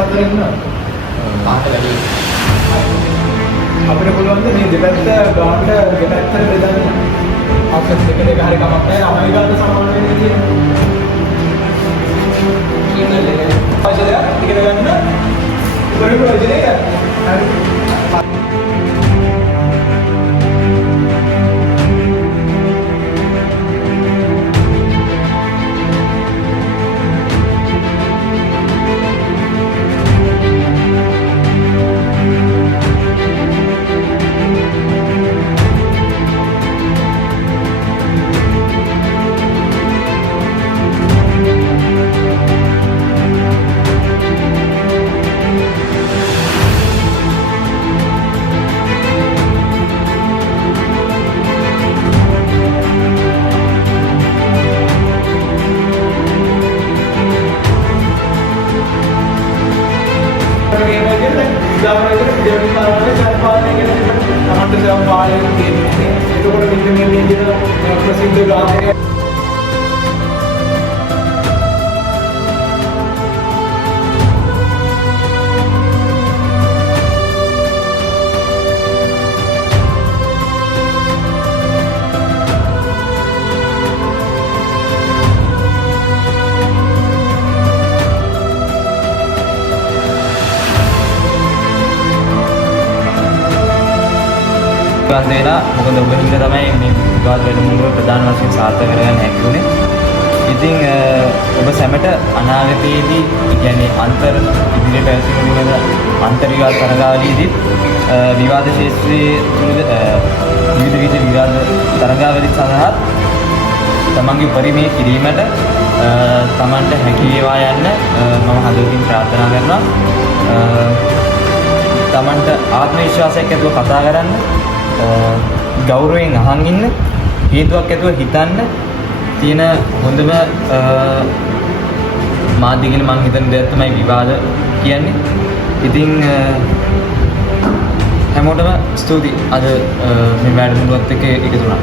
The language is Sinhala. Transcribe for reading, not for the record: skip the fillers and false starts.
හතර ඉන්නවා. පහට වැඩි. අපිට පුළුවන් මේ දෙපැත්ත ගානට දෙපැත්තට බෙදන්න. අපිට දෙක හරිය කමක් නැහැ. අමරිකාවට සමාන වෙන්නේ කියන්නේ. පස්සේ ඉගෙන ගන්න. ඉවරේ ප්‍රයෝජනේ ගන්න. හරි. प्रसिद्ध गाने වෙලා මොකද ඔබ හින්දා තමයි මේ විවාද වැඩමුළුව ප්‍රධාන වශයෙන් සාර්ථක කරගන්න හැකි වුණේ. ඉතින් ඔබ සැමට අනාගතයේදී කියන්නේ අන්තර් ඉදිරියට පැවැත්වීම වල අන්තර් විවාද තරගාවලියේදී විවාද ශාස්ත්‍රයේ තුල විවිධ විවාද තරගාවලි සඳහා තමන්ගේ උපරිමය කිරීමට තමන්ට හැකි වේවා යන්න මම හදවතින් ප්‍රාර්ථනා කරනවා. තමන්ට ආත්ම විශ්වාසයක් ඇතුව කතා කරන්න, ගෞරවයෙන් අහන් ඉන්න, හේතුවක් ඇතුව හිතන්න තියෙන හොඳම මාධ්‍ය කියන මම හිතන දෙයක් තමයි විවාද කියන්නේ. ඉතින් හැමෝටම ස්තුතියි අද මේ වැඩමුළුවත් එක්ක එකතු වුණා.